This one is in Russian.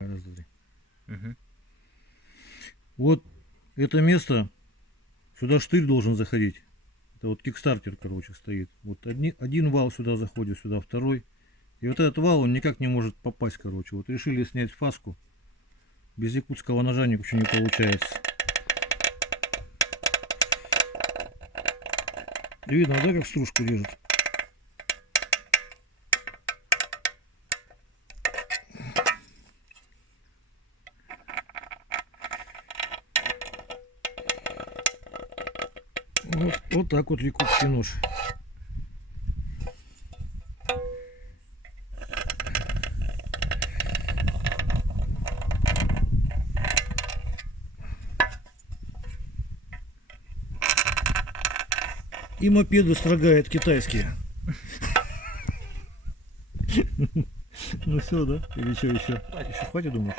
Раз, два, три. Угу. Вот это место, сюда штырь должен заходить. Это вот кикстартер, короче, стоит. Вот один вал сюда заходит, сюда второй. И вот этот вал, он никак не может попасть, короче. Вот решили снять фаску. Без якутского ножа ничего не получается. Видно, да, как стружку режет? Вот так вот якутский нож. И мопеды строгает китайские. Ну все, да? Или что еще? Еще хватит, думаешь?